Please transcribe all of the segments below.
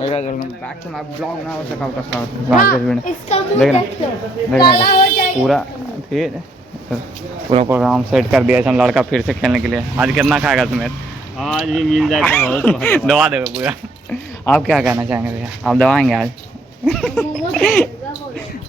Back to my blog ना हो सका देखना पूरा फिर पूरा प्रोग्राम सेट कर दिया हम लड़का फिर से खेलने के लिए। आज कितना खाएगा तुम्हें? आज भी मिल जाए तो बहुत दबा देगा पूरा। आप क्या कहना चाहेंगे भैया? आप दबाएंगे आज?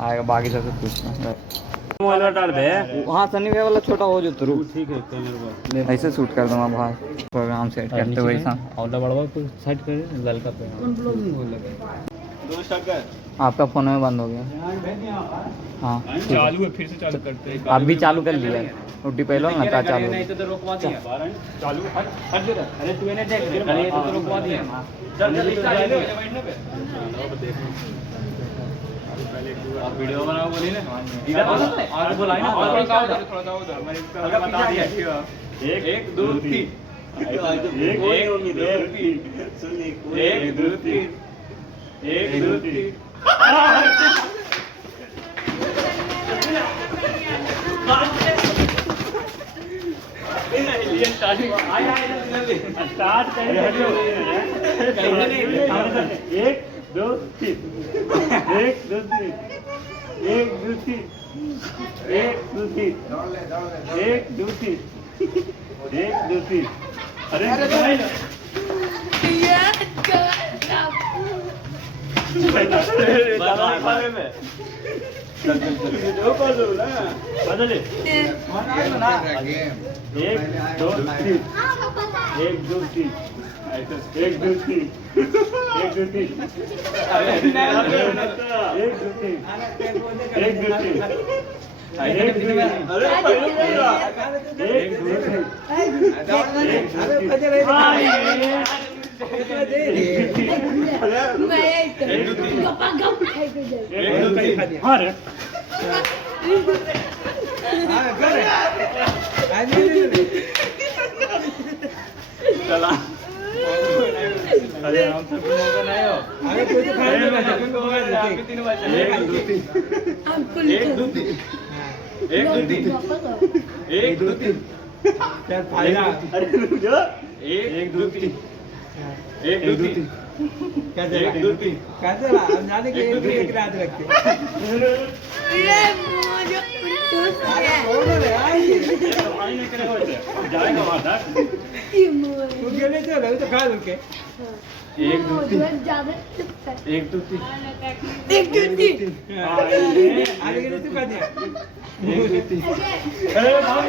आएगा बाकी सबसे पूछना हाँ सनी भैया वाला छोटा हो जो तुरु ठीक है कलर ऐसे शूट कर दूंगा भाई प्रोग्राम सेट करते हुए और बड़वा को साइड कर लड़का पे आपका फोन में बंद हो गया। हाँ चालू है फिर से चालू करते हैं। आप भी चालू कर लिया उठी पहले ना का चालू नहीं तो रोकवा दिया चालू हट अरे तू ने देख अरे ये तो रोकवा दिया चल जल्दी बैठने पे आप वीडियो बनाओ बोली ना इधर और बुलाए ना और थोड़ा सा उधर मैंने बता दिया 1 2 3 1 2 3 1 2 3 स्टार्ट करें 1 2 3 1 2 3 1 2 3 1 2 3 1 2 3 1 2 3 अरे बदले 1 2 3 1 2 3 1 2 3 1 2 3 चला अरे हम सब मौका नहीं हो आगे कोई तो खाने में आगे 3 बजे 1 2 3 1 2 3 1 2 3 क्या फायदा अरे रुक जा 1 2 3 1 2 3 क्या चला 1 2 3 क्या चला हम जाने के एक रात रखते ये मुझे टूट गया कौन है आई नहीं करे होते जाएगा वहां तक तू गेले तो लग तो खा लूके 1 2 3 1 2 3 1 2 3 आगे गेले तू खा दिया 1 2 3 अरे भाई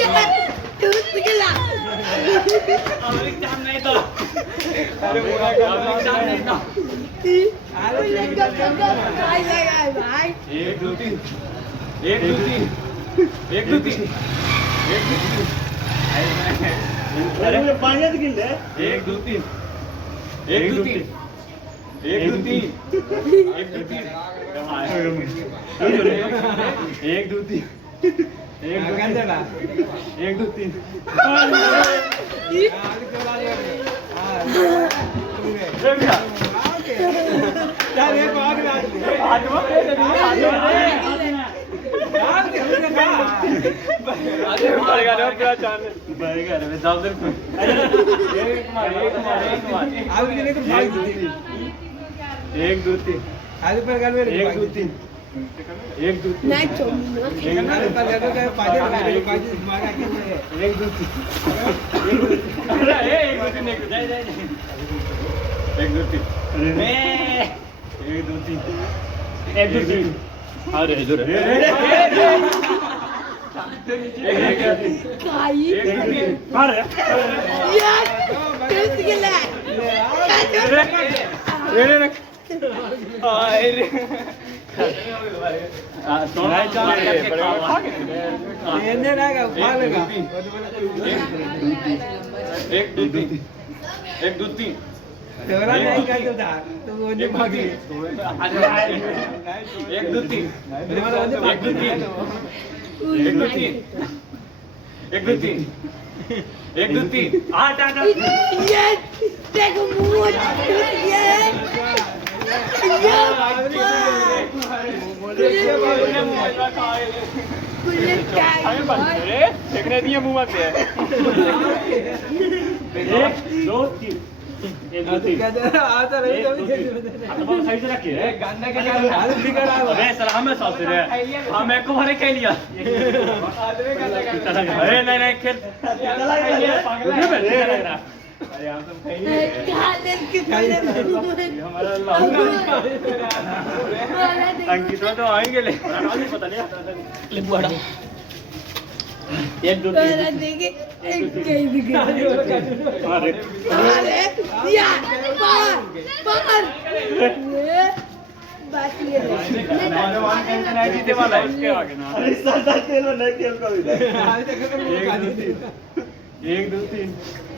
ये टूट गया अरे काम नहीं था अरे पूरा काम नहीं था अरे लगा भाई 1 2 3 1 2 3 1 2 3 1 2 3 अरे मुझे पानी तो गिल दे 1 2 3 1 2 3 1 2 3 1 2 3 1 2 3 एक चला 1 2 3 1 2 3 आगे पर गाल में 1 2 3 1 2 3 नहीं छोड़ना एक नारे पर लगा के पाजे लगा पाजे मांगा के 1 2 3 अरे 1 2 3 जाए जाए 1 2 3 मैं 1 2 3 1 2 3 अरे इधर काई अरे यार कैसे गया अरे रख अरे सोना चाहे ये रहेगा खा लेगा 1 2 3 1 2 3 तेरा नहीं क्या होता तो वो नहीं भागी 1 2 3 1 2 3 1 2 3 1 2 3 1 2 3 आ टाटा ये देखो मुंह ये देखने दिए मुंह मत 1 2 3 एक दो तीन आता रही कभी सही से रखिए गंदा के हाथ बिगड़ रहा है सर हमें साथ रे हम एक को भरे कह लिया अरे नहीं खेल पागल है अरे हम तुम हमारा अंकित तो आएंगे ले पता नहीं बड़ा एक दो तीन देंगे अरे यार पार बात ये जीते वाला है उसके आगे ना अरे सर खेलो नहीं खेल को एक दो तीन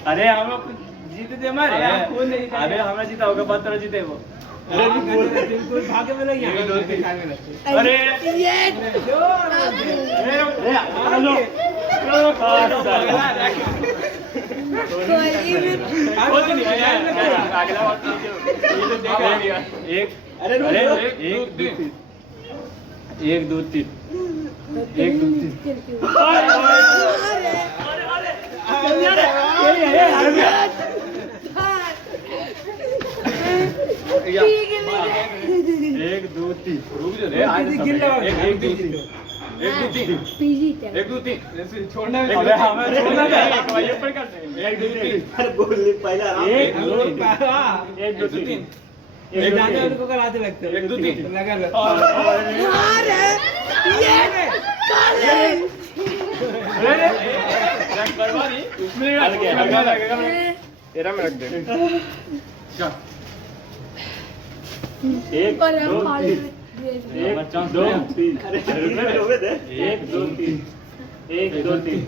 अरे हम लोग जीते थे हमारे अरे हमें जीता होगा 15 जीते वो अरे भागे में नहीं है अरे ये एक दो तीन एक दो तीन रुक जा रे एक दो तीन छोड़ना अबे हमें छोड़ना चाहिए ये पर करते हैं एक दो तीन अरे बोल ले पहला एक दो तीन एक जाने उनको कराते लगते एक दो तीन लगा लो अरे ये काले अरे रख बर्बादी उसमें लगेगा तेरा में रख दे चल एक दो तीन एक दो तीन एक दो तीन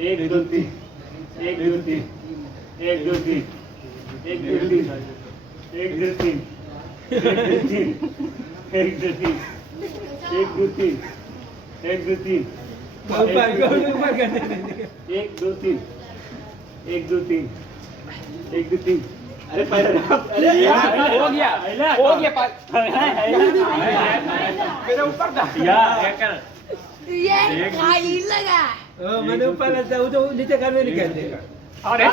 एक दो तीन एक दो तीन एक दो तीन एक दो तीन एक दो तीन एक दो तीन एक दो तीन एक दो तीन एक दो तीन एक दो तीन एक दो तीन एक दो तीन अरे पहले अरे हो गया मेरे ऊपर था यार ये खाई लगा मैंने ऊपर था वो तो नीचे घर में निकल देगा अरे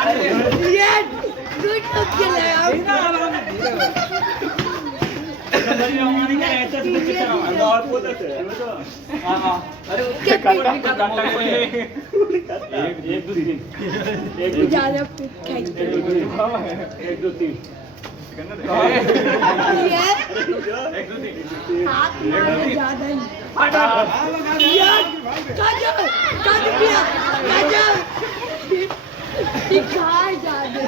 ये गुड लुक के लगा अरे एक दो तीन ज्यादा खाई एक दो तीन ये एक दो तीन हाथ मारना ज्यादा ही यार काजल दिखाई ज्यादा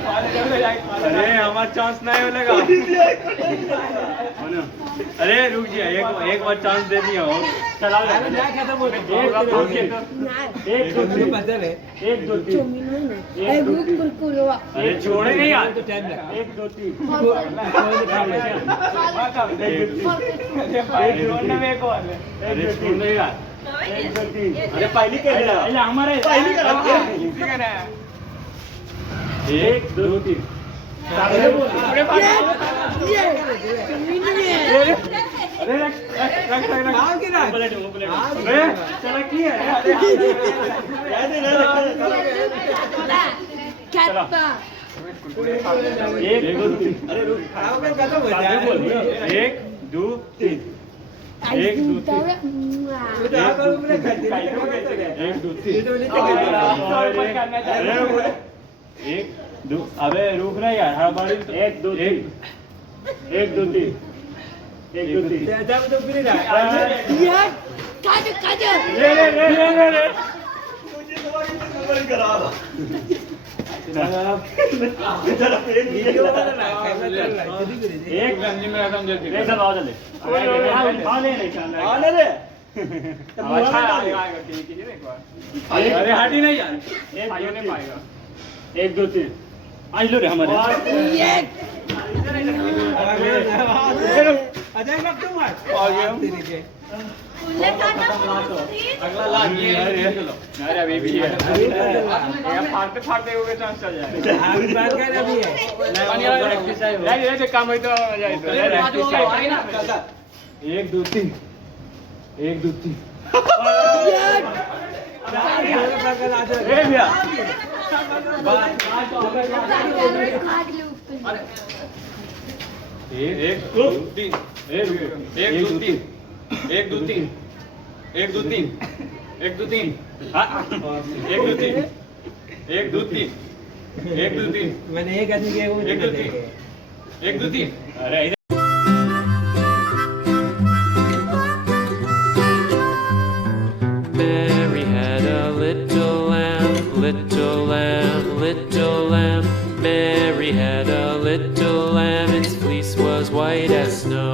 अरे हमारा चांस नहीं मिलेगा अरे रुक जा एक बार चांस दे दिया हो चला एक दो तीन एक दो तीन अरे छोड़े नहीं यार एक दो तीन अरे छोड़ने यार एक दो तीन अरे पहली क्या हमारे पहली एक दो तीन अरे चला की है एक दो तीन अरे एक दो तीन एक दो तीन एक दो तीन एक दो अबे रुक रहा यार हड़बड़ी एक दो तीन एक दो तीन एक दो तीन एक गंजी में समझे एक दल आवाज ले अरे हटी नहीं यार एक दो तीन आज लो रे हमारे अगला लाख ये अरे अभी भी है फाड़ते फाड़ते हो गए चांस चल जाएगा अभी बात कर अभी है नहीं काम है तो एक दो तीन एक दो तीन भैया खाट लो एक दो तीन एक दो तीन एक दो तीन एक दो तीन एक दो तीन हाँ एक दो तीन एक दो तीन एक दो तीन मैंने एक आदमी के एक दो तीन एक दो तीन अरे Mary had a little lamb, little lamb, little lamb. Mary had a little lamb, its fleece was white as snow.